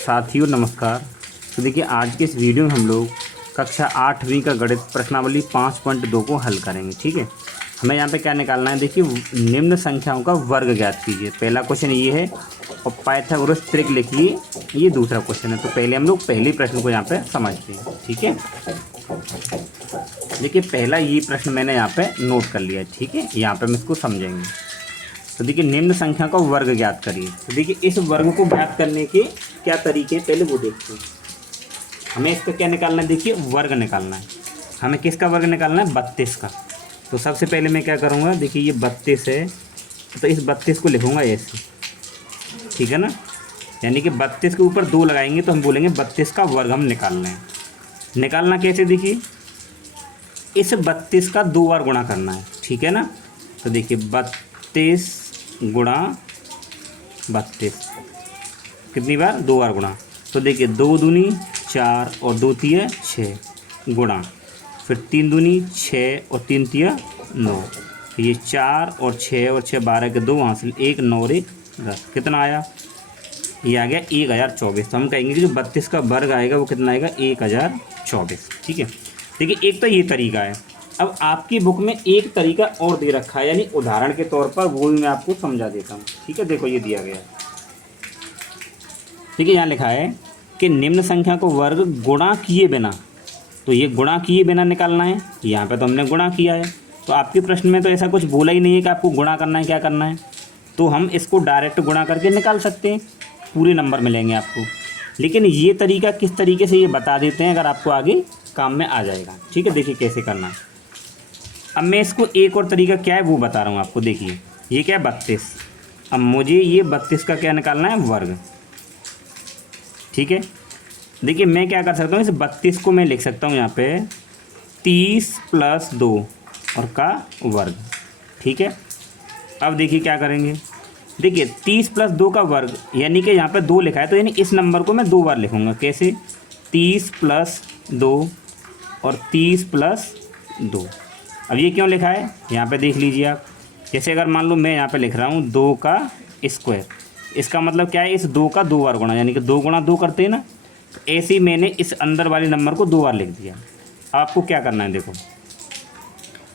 साथियों नमस्कार। तो देखिए आज के इस वीडियो में हम लोग कक्षा 8वीं का गणित प्रश्नावली 5.2 को हल करेंगे। ठीक है, हमें यहाँ पे क्या निकालना है। देखिए निम्न संख्याओं का वर्ग ज्ञात कीजिए। पहला क्वेश्चन ये है और पाइथागोरस त्रिक लिखिए, ये दूसरा क्वेश्चन है। तो पहले हम लोग पहले प्रश्न को यहाँ पे समझते हैं। ठीक है, देखिए पहला ये प्रश्न मैंने यहाँ पे नोट कर लिया है। ठीक है, यहाँ पे हम इसको समझेंगे। तो देखिए निम्न संख्या का वर्ग ज्ञात करिए। तो देखिए इस वर्ग को ज्ञात करने के क्या तरीके हैं पहले वो देखते हैं। हमें इसका क्या निकालना है, देखिए वर्ग निकालना है। हमें किसका वर्ग निकालना है, 32 का। तो सबसे पहले मैं क्या करूँगा, देखिए ये 32 है तो इस 32 को लिखूँगा ऐसे, ठीक है ना। यानी कि 32 के ऊपर 2 लगाएंगे तो हम बोलेंगे 32 का वर्ग हम निकाल रहे हैं। निकालना कैसे, देखिए इस 32 का 2 बार गुणा करना है, ठीक है ना। तो देखिए 32 गुणा 32 कितनी बार, 2 बार गुणा। तो देखिए 2 दूनी 4 और 2 तिया 6 गुणा, फिर 3 दूनी 6 और 3 तिया 9। ये 4 और 6 और 6 12 के 2 हासिल 1 9 और 1 10। कितना आया, ये आ गया 1024। तो हम कहेंगे कि जो 32 का वर्ग आएगा वो कितना आएगा, 1024। ठीक है, देखिए एक तो ये तरीका है। अब आपकी बुक में एक तरीका और दे रखा है, यानी उदाहरण के तौर पर, वो भी मैं आपको समझा देता हूँ। ठीक है, देखो ये दिया गया है। ठीक है, यहाँ लिखा है कि निम्न संख्या को वर्ग गुणा किए बिना, तो ये गुणा किए बिना निकालना है। यहाँ पे तो हमने गुणा किया है, तो आपके प्रश्न में तो ऐसा कुछ बोला ही नहीं है कि आपको गुणा करना है, क्या करना है। तो हम इसको डायरेक्ट गुणा करके निकाल सकते हैं, पूरे नंबर मिलेंगे आपको। लेकिन ये तरीका किस तरीके से, ये बता देते हैं, अगर आपको आगे काम में आ जाएगा। ठीक है, देखिए कैसे करना है। अब मैं इसको एक और तरीका क्या है वो बता रहा हूँ आपको। देखिए ये क्या है, 32। अब मुझे ये 32 का क्या निकालना है, वर्ग। ठीक है, देखिए मैं क्या कर सकता हूँ, इस 32 को मैं लिख सकता हूँ यहाँ पे 30 + 2 और का वर्ग। ठीक है, अब देखिए क्या करेंगे। देखिए 30 + 2 का वर्ग, यानी कि यहाँ पे 2 लिखा है, तो यानी इस नंबर को मैं 2 बार लिखूँगा। कैसे, 30 + 2 और 30 + 2। अब ये क्यों लिखा है, यहाँ पे देख लीजिए आप। जैसे अगर मान लो मैं यहाँ पे लिख रहा हूँ 2 का स्क्वायर, इसका मतलब क्या है, इस 2 का 2 बार गुणा, यानी कि 2 गुणा 2 करते हैं ना। तो ऐसे ही मैंने इस अंदर वाले नंबर को 2 बार लिख दिया। आपको क्या करना है, देखो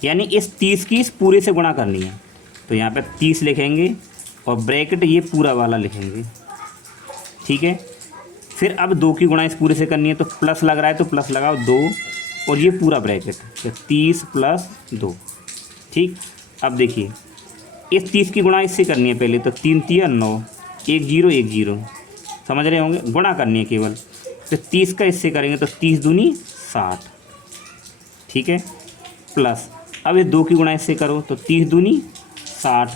यानी इस 30 की इस पूरे से गुणा करनी है। तो यहाँ पे 30 लिखेंगे और ब्रैकेट ये पूरा वाला लिखेंगे। ठीक है, फिर अब 2 की गुणा इस पूरे से करनी है, तो प्लस लग रहा है तो प्लस लगाओ 2 और ये पूरा ब्रैकेट, तो 30 + 2। ठीक, अब देखिए इस 30 की गुणा इससे करनी है पहले, तो 3 तिया 9 1 0 1 0, समझ रहे होंगे, गुणा करनी है केवल। तो 30 का इससे करेंगे तो 30 दूनी 60। ठीक है, प्लस अब इस 2 की गुणा इससे करो तो 30 दूनी 60,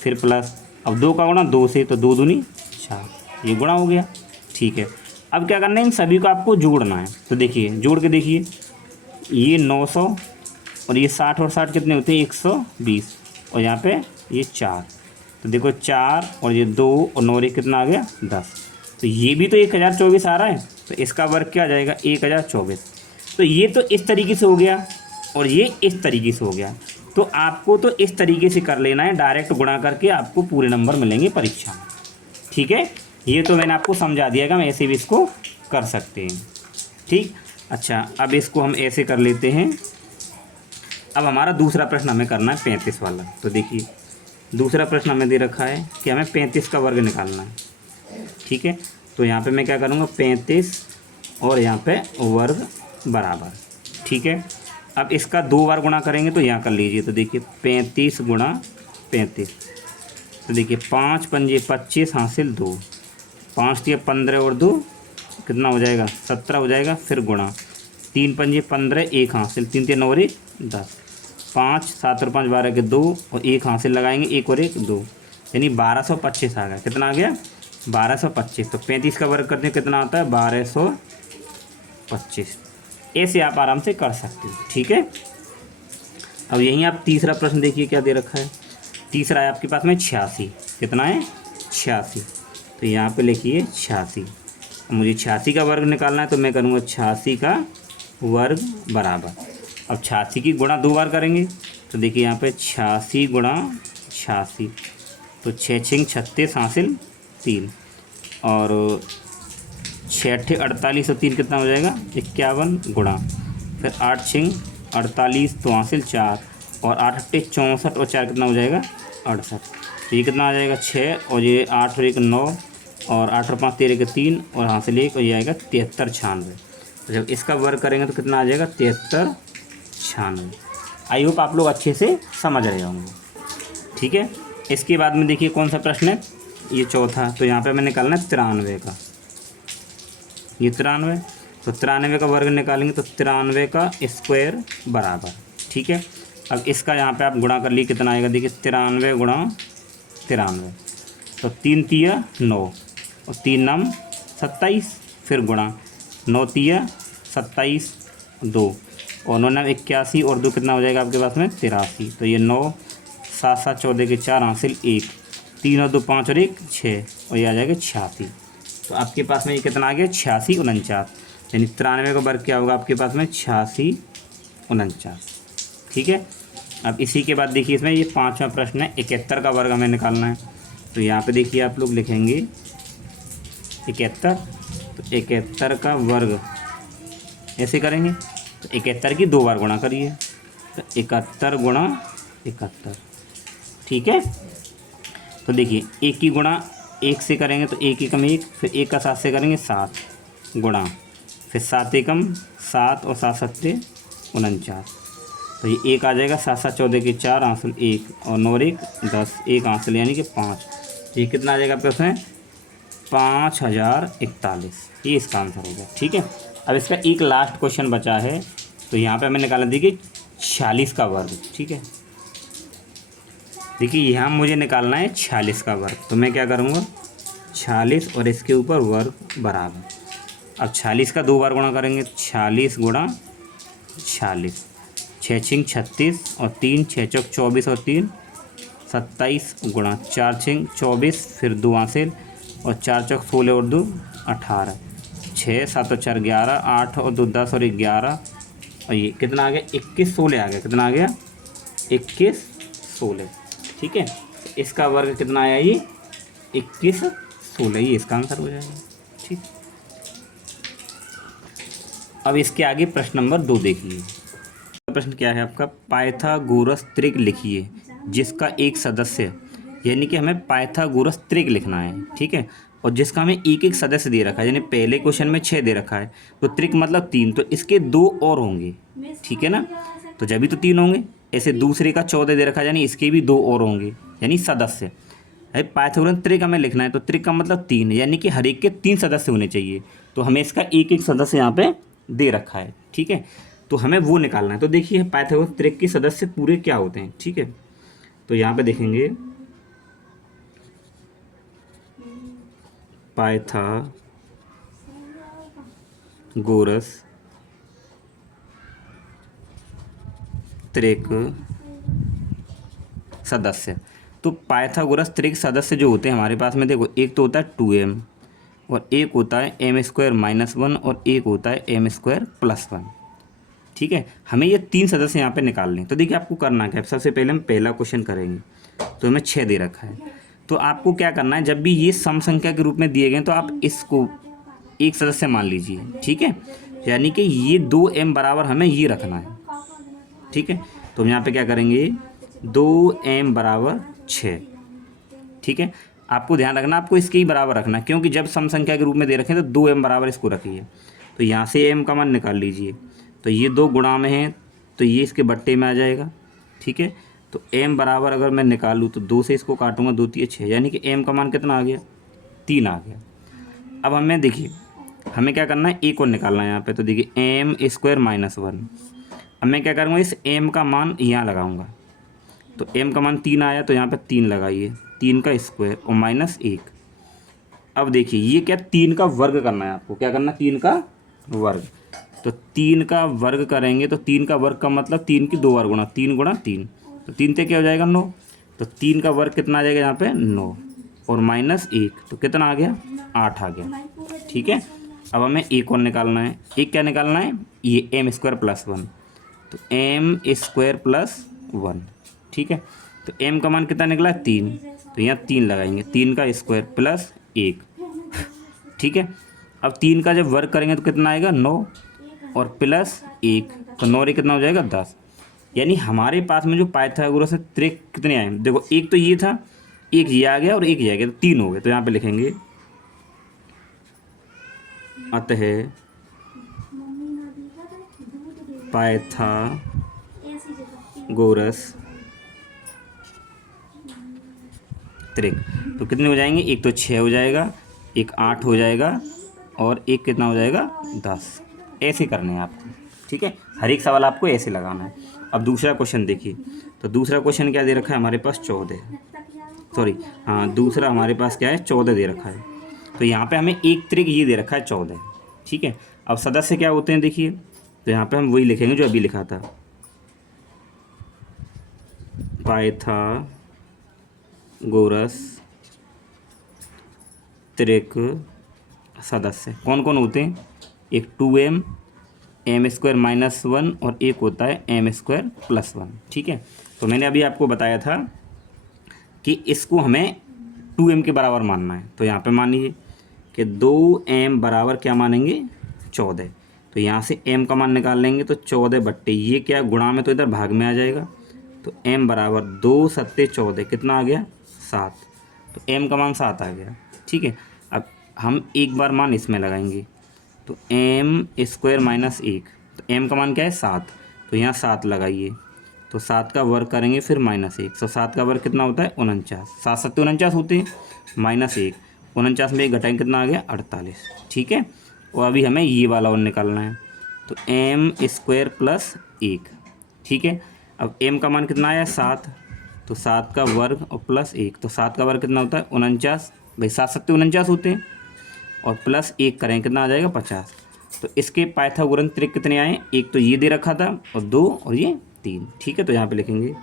फिर प्लस अब 2 का गुणा 2 से, तो 2 दूनी 4, ये गुणा हो गया। ठीक है, अब क्या करना है, इन सभी को आपको जोड़ना है। तो देखिए जोड़ के देखिए, ये 900 और ये 60 और 60 कितने होते हैं, 120, और यहाँ पे ये 4। तो देखो 4 और ये 2 और 9 एक कितना आ गया, 10। तो ये भी तो 1024 आ रहा है, तो इसका वर्ग क्या आ जाएगा, 1024। तो ये तो इस तरीके से हो गया और ये इस तरीके से हो गया। तो आपको तो इस तरीके से कर लेना है, डायरेक्ट गुणा करके आपको पूरे नंबर मिलेंगे परीक्षा में। ठीक है, ये तो मैंने आपको समझा दिया कि हम ऐसे भी इसको कर सकते हैं। ठीक, अच्छा अब इसको हम ऐसे कर लेते हैं। अब हमारा दूसरा प्रश्न हमें करना है 35 वाला। तो देखिए दूसरा प्रश्न हमें दे रखा है कि हमें 35 का वर्ग निकालना है। ठीक है, तो यहाँ पे मैं क्या करूँगा, 35 और यहाँ पे वर्ग बराबर। ठीक है, अब इसका 2 बार गुणा करेंगे, तो यहाँ कर लीजिए। तो देखिए 35 गुणा 35, तो देखिए 5 पंजे 25 हासिल 2, 5 तिया 15 और 2 कितना हो जाएगा, 17 हो जाएगा। फिर गुणा 3 पंजे 15 1 हासिल, 3 तिया 9 और 1 10, 5 7 और 5 12 के 2 और 1 हासिल लगाएंगे, 1 और 1 2, यानी 1225 आ गया। कितना आ गया, 1225। तो 35 का वर्ग करते हैं कितना आता है, 1225। ऐसे आप आराम से कर सकते हो। ठीक है, अब यहीं आप तीसरा प्रश्न देखिए क्या दे रखा है। तीसरा है आपके पास में 86। कितना है, 86। तो यहाँ पे लिखिए 86। मुझे 86 का वर्ग निकालना है, तो मैं करूँगा 86 का वर्ग बराबर। अब 86 की गुणा 2 बार करेंगे, तो देखिए यहाँ पे 86 गुणा 86, तो 6 6 36 हासिल 3, और 6 अट्ठे 48 और 3 कितना हो जाएगा 51 गुणा, फिर 8 छिंग 48 तो हासिल 4 और 8 अट्ठे 64 और 4 कितना हो जाएगा 68। तो ये कितना आ जाएगा 6 और ये 8 और 1 9 और 8 और 5 13 के 3 और हासिल 1 और ये आएगा 73 96। तो जब इसका वर्ग करेंगे तो कितना आ जाएगा 73 96। आई होप आप लोग अच्छे से समझ रहे होंगे। ठीक है, इसके बाद में देखिए कौन सा प्रश्न है, ये चौथा। तो यहाँ पे हमें निकालना है 93 का, ये 93। तो 93 का वर्ग निकालेंगे तो 93 का स्क्वायर बराबर। ठीक है, अब इसका यहाँ पे आप गुणा कर लिए, कितना आएगा देखिए 93 गुणा 93। तो 3 तिया 9 और 3 नाम 27, फिर गुणा 9 तिया 27 2 और 9 नाम 81 और 2 कितना हो जाएगा आपके पास में 83। तो ये 9 7 7 14 के 4 हासिल 1 3 और 2 5 और 1 6 और ये आ जाएगा 86। तो आपके पास में ये कितना आ गया 86 49, यानी 93 का वर्ग क्या होगा आपके पास में 86 49। ठीक है, अब इसी के बाद देखिए इसमें ये 5वां प्रश्न है, 71 का वर्ग हमें निकालना है। तो यहाँ पे देखिए आप लोग लिखेंगे 71। तो 71 का वर्ग ऐसे करेंगे, तो 71 की 2 बार गुणा करिए, तो 71 गुणा 71। ठीक है, तो देखिए 1 की गुणा 1 से करेंगे तो 1 एकम 1, फिर 1 का 7 से करेंगे 7 गुणा, फिर 7 एकम 7 और 7 सत्ते 49। तो ये 1 आ जाएगा 7 7 14 के 4 हासिल 1 और 9 1 10 1 हासिल यानी कि 5। तो ये कितना आ जाएगा आपके उसमें 5041। ये इसका आंसर हो गया। ठीक है, अब इसका एक लास्ट क्वेश्चन बचा है। तो यहाँ पे हमें निकाला देखिए 46 का वर्ग। ठीक है, देखिए यहाँ मुझे निकालना है 46 का वर्ग। तो मैं क्या करूँगा 46 और इसके ऊपर वर्ग बराबर। अब 46 का 2 बार गुणा करेंगे, 46 गुणा 46, 6 छिंग 36 और 3 6 चौक 24 और 3 27 गुणा 4 छिंग 24, फिर 2 हासिल और 4 चौक 16 और 2 18, 6 7 और 4 11 8 और 2 10 और 1 11 और ये कितना आ गया 21 16 आ गया। कितना आ गया 21 16। ठीक है, इसका वर्ग कितना आया ये 21 16, ये इसका आंसर हो जाएगा। ठीक, अब इसके आगे प्रश्न नंबर 2 देखिए। प्रश्न क्या है आपका, पाइथागोरस त्रिक लिखिए जिसका एक सदस्य, यानी कि हमें पाइथागोरस त्रिक लिखना है। ठीक है, और जिसका हमें एक एक सदस्य दे रखा है, यानी पहले क्वेश्चन में 6 दे रखा है, तो त्रिक मतलब 3, तो इसके 2 और होंगे। ठीक है ना, तो जब भी तो 3 होंगे। ऐसे दूसरे का 14 दे रखा है, यानी इसके भी 2 और होंगे, यानी सदस्य है। पाइथागोरस त्रिक हमें लिखना है, तो त्रिक का मतलब 3, यानी कि हर एक के 3 सदस्य होने चाहिए। तो हमें इसका एक एक सदस्य यहाँ पे दे रखा है। ठीक है, तो हमें वो निकालना है। तो देखिए पाइथागोरस त्रिक के सदस्य पूरे क्या होते हैं। ठीक है, तो यहाँ पे देखेंगे पाइथागोरस त्रिक सदस्य। तो पाइथागोरस त्रिक सदस्य जो होते हैं हमारे पास में, देखो एक तो होता है 2m और एक होता है m² - 1 और एक होता है m² + 1। ठीक है, हमें ये 3 सदस्य यहाँ पे निकालने हैं। तो देखिए आपको करना क्या है, सबसे पहले हम पहला क्वेश्चन करेंगे। तो हमें 6 दे रखा है, तो आपको क्या करना है, जब भी ये सम संख्या के रूप में दिए गए तो आप इसको एक सदस्य मान लीजिए। ठीक है, यानी कि ये 2m बराबर हमें ये रखना है। ठीक है, तो हम यहाँ पे क्या करेंगे 2m बराबर 6। ठीक है, आपको ध्यान रखना, आपको इसके ही बराबर रखना, क्योंकि जब सम संख्या के रूप में दे रखें तो 2m बराबर इसको रखिए। तो यहाँ से m का मान निकाल लीजिए, तो ये 2 गुणा में है तो ये इसके बट्टे में आ जाएगा। ठीक है, तो m बराबर अगर मैं निकालूँ तो 2 से इसको काटूंगा, 2 3 6, यानी कि m का मान कितना आ गया 3 आ गया। अब हमें देखिए हमें क्या करना है, एक और निकालना है यहाँ पे। तो देखिए m² - 1। अब मैं क्या करूँगा, इस m का मान यहाँ लगाऊंगा, तो m का मान 3 आया, तो यहाँ पे 3 लगाइए, 3 का स्क्वायर और -1। अब देखिए ये क्या 3 का वर्ग करना है आपको, क्या करना 3 का वर्ग। तो 3 का वर्ग करेंगे, तो 3 का वर्ग का मतलब 3 की 2 बार गुणा, 3 गुणा 3, तो 3 से क्या हो जाएगा 9। तो 3 का वर्ग कितना आ जाएगा यहाँ पे 9 और -1, तो कितना आ गया 8 आ गया। ठीक है, अब हमें एक और निकालना है। एक क्या निकालना है, ये m² + 1, तो m² + 1। ठीक है, तो m का मान कितना निकला 3, तो यहाँ 3 लगाएंगे, 3 का स्क्वायर + 1। ठीक है, अब 3 का जब वर्ग करेंगे तो कितना आएगा 9 और प्लस 1, तो 9 और 1 कितना हो जाएगा 10। यानी हमारे पास में जो पाइथागोरस से त्रिक कितने आए, देखो एक तो ये था, एक ये आ गया और एक ये आ गया, तो 3 हो गए। तो यहाँ पे लिखेंगे अतः पाइथागोरस त्रिक, तो कितने हो जाएंगे, एक तो 6 हो जाएगा, एक 8 हो जाएगा और एक कितना हो जाएगा 10। ऐसे करने हैं आपको, ठीक है। हर एक सवाल आपको ऐसे लगाना है। अब दूसरा क्वेश्चन देखिए, तो दूसरा क्वेश्चन क्या दे रखा है हमारे पास 14, सॉरी हाँ दूसरा हमारे पास क्या है 14 दे रखा है। तो यहाँ पे हमें एक त्रिक ये दे रखा है 14, ठीक है। अब सदस्य क्या होते हैं देखिए, तो यहाँ पे हम वही लिखेंगे जो अभी लिखा था, पाइथागोरस त्रिक सदस्य कौन कौन होते हैं, एक 2m m² -1 और एक होता है m² +1, ठीक है। तो मैंने अभी आपको बताया था कि इसको हमें 2m के बराबर मानना है। तो यहाँ पे मानिए कि 2m बराबर क्या मानेंगे 14, तो यहाँ से m का मान निकाल लेंगे, तो 14 बट्टे ये क्या गुणा में तो इधर भाग में आ जाएगा, तो m बराबर 2 सत्ते 14 कितना आ गया 7, तो m का मान 7 आ गया, ठीक है। अब हम एक बार मान इसमें लगाएंगे, तो m² -1, तो m का मान क्या है 7, तो यहाँ 7 लगाइए, तो 7 का वर्ग करेंगे फिर -1, तो 7 का वर्ग कितना होता है 49, 7 सत्ते 49 होते हैं, -1 49 में एक घटाएंगे कितना आ गया 48, ठीक है। और अभी हमें ये वाला और निकालना है, तो m² +1, ठीक है। अब m का मान कितना आया 7, तो 7 का वर्ग और +1, तो 7 का वर्ग कितना होता है 49, भाई 7 सत्ते 49 होते हैं, और +1 करें कितना आ जाएगा 50। तो इसके पाइथागोरस त्रिक कितने आए, एक तो ये दे रखा था और 2 और ये 3, ठीक है। तो यहाँ पे लिखेंगे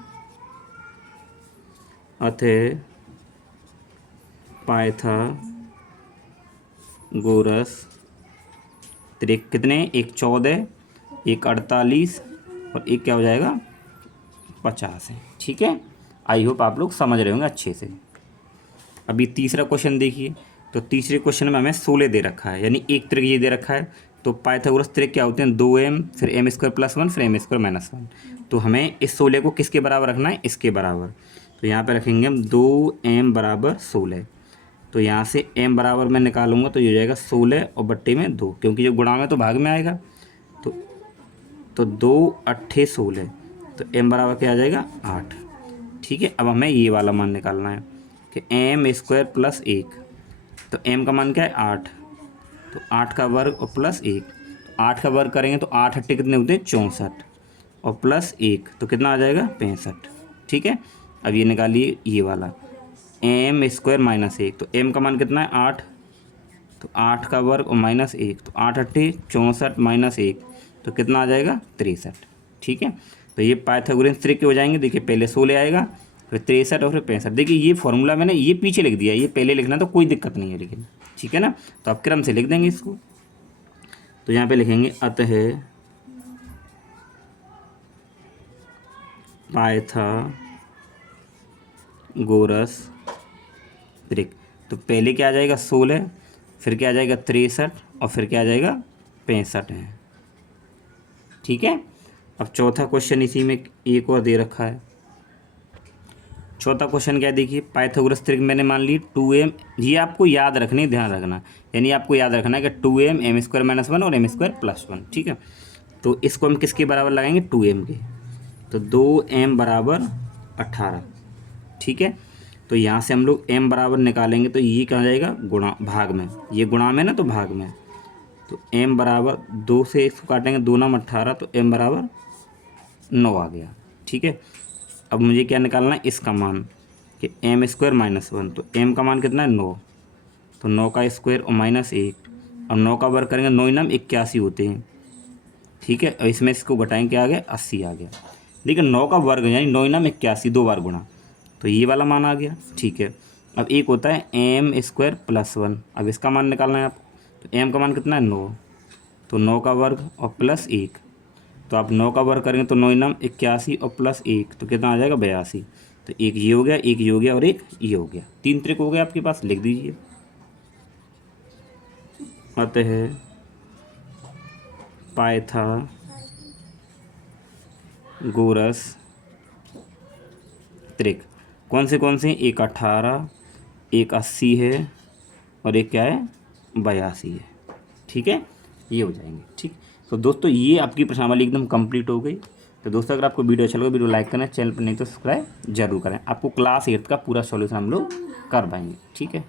अतः पाइथागोरस त्रिक कितने, एक 14, एक 48 और एक क्या हो जाएगा 50 है, ठीक है। आई होप आप लोग समझ रहे होंगे अच्छे से। अभी तीसरा क्वेश्चन देखिए, तो तीसरे क्वेश्चन में हमें 16 दे रखा है, यानी एक त्रिक ये दे रखा है। तो पाइथागोरस त्रिक क्या होते हैं 2m फिर m² +1 फिर m² -1, तो हमें इस 16 को किसके बराबर रखना है, इसके बराबर। तो यहाँ पे रखेंगे हम 2m बराबर 16, तो यहाँ से m बराबर मैं निकालूंगा तो ये हो जाएगा 16 और बट्टे में 2, क्योंकि जो गुणा में तो भाग में आएगा, तो 2 अट्ठे 16, तो m बराबर क्या आ जाएगा 8, ठीक है। अब हमें ये वाला मान निकालना है कि m² +1, तो m का मान क्या है 8, तो 8 का वर्ग और +1, तो 8 का वर्ग करेंगे तो 8 अट्ठे कितने होते हैं 64 और +1 तो कितना आ जाएगा 65, ठीक है। अब ये निकालिए ये वाला m² -1, तो m का मान कितना है 8, तो 8 का वर्ग और -1, तो 8 अट्ठे 64 -1, तो कितना आ जाएगा 63, ठीक है। तो ये पाइथागोरस त्रिक के हो जाएंगे। देखिए पहले 16 आएगा फिर 63 और फिर 65। देखिए ये फॉर्मूला मैंने ये पीछे लिख दिया, ये पहले लिखना तो कोई दिक्कत नहीं है, लेकिन ठीक है ना। तो आप क्रम से लिख देंगे इसको, तो यहाँ पे लिखेंगे अतः पाइथागोरस त्रिक, तो पहले क्या आ जाएगा 16, फिर क्या आ जाएगा 63 और फिर क्या आ जाएगा 65 है, ठीक है। अब चौथा क्वेश्चन इसी में एक और दे रखा है। चौथा क्वेश्चन क्या देखिए, पाइथागोरस त्रिक मैंने मान ली 2m, ये आपको याद रखनी, ध्यान रखना, यानी आपको याद रखना है कि 2m m² -1 और m² +1, ठीक है। तो इसको हम किसके बराबर लगाएंगे 2m के, तो 2m बराबर 18, ठीक है। तो यहाँ से हम लोग m बराबर निकालेंगे तो ये क्या हो जाएगा गुणा भाग में, ये गुणा में ना तो भाग में, तो m बराबर 2 से इसको काटेंगे 2 9 18, तो m बराबर 9 आ गया, ठीक है। अब मुझे क्या निकालना है इसका मान कि m² -1, तो m का मान कितना है 9, तो 9 का स्क्वायर और -1, अब 9 का वर्ग करेंगे 9 9 81 होते हैं, ठीक है। और इसमें इसको घटाएंगे क्या आ गया 80 आ गया, लेकिन 9 का वर्ग यानी 9 9 81 2 बार गुणा, तो ये वाला मान आ गया, ठीक है। अब एक होता है m² +1, अब इसका मान निकालना है आपको, तो m का मान कितना है 9, तो 9 का वर्ग और +1, तो आप 9 का वर्ग करेंगे तो 9 9 81 और +1 तो कितना आ जाएगा 82, तो एक ये हो गया, एक ये हो गया और एक ये हो गया, 3 त्रिक हो गए आपके पास, लिख दीजिए। अतः पाइथागोरस त्रिक कौन से एक 18, एक 80 है और एक क्या है 82 है। ठीक है, ये हो जाएंगे। ठीक, तो दोस्तों ये आपकी प्रश्नावली एकदम कंप्लीट हो गई। तो दोस्तों अगर आपको वीडियो अच्छा लगा वीडियो लाइक करें, चैनल पर नहीं तो सब्सक्राइब जरूर करें। आपको क्लास 8 का पूरा सॉल्यूशन हम लोग कर पाएंगे। ठीक है।